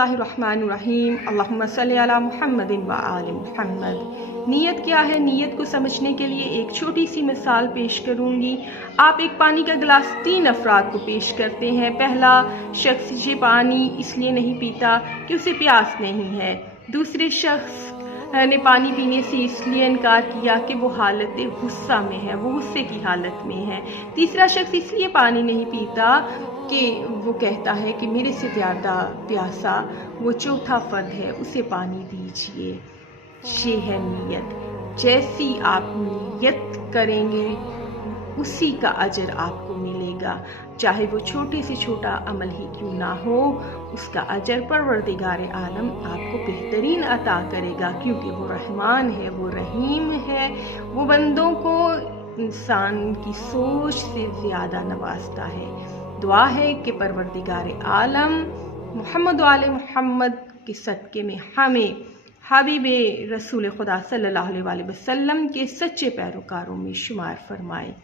बिस्मिल्लाहिर्रहमानिर्रहीम अल्लाहुम्मा सल्ली अला मुहम्मदिन व आलि मुहम्मद। नीयत क्या है? नीयत को समझने के लिए एक छोटी सी मिसाल पेश करूंगी। आप एक पानी का गिलास 3 अफराद को पेश करते हैं। पहला शख्स ये पानी इसलिए नहीं पीता कि उसे प्यास नहीं है। दूसरे शख्स ने पानी पीने से इसलिए इनकार किया कि वो हालत गुस्सा में है, वो गुस्से की हालत में है। तीसरा शख्स इसलिए पानी नहीं पीता कि वो कहता है कि मेरे से ज़्यादा प्यासा वो चौथा फर्द है, उसे पानी दीजिए। ये है नीयत। जैसी आप नीयत करेंगे उसी का अजर आपको मिलेगा, चाहे वो छोटे से छोटा अमल ही क्यों ना हो। उसका अजर परवरदिगार आलम आपको बेहतरीन अता करेगा, क्योंकि वो रहमान है, वो रहीम है, वो बंदों को इंसान की सोच से ज़्यादा नवाजता है। दुआ है कि परवरदिगार आलम मोहम्मद वाले मोहम्मद के सदक़े में हमें हबीबे रसूल खुदा सल्लल्लाहु अलैहि वसल्लम के सच्चे पैरोकारों में शुमार फरमाए।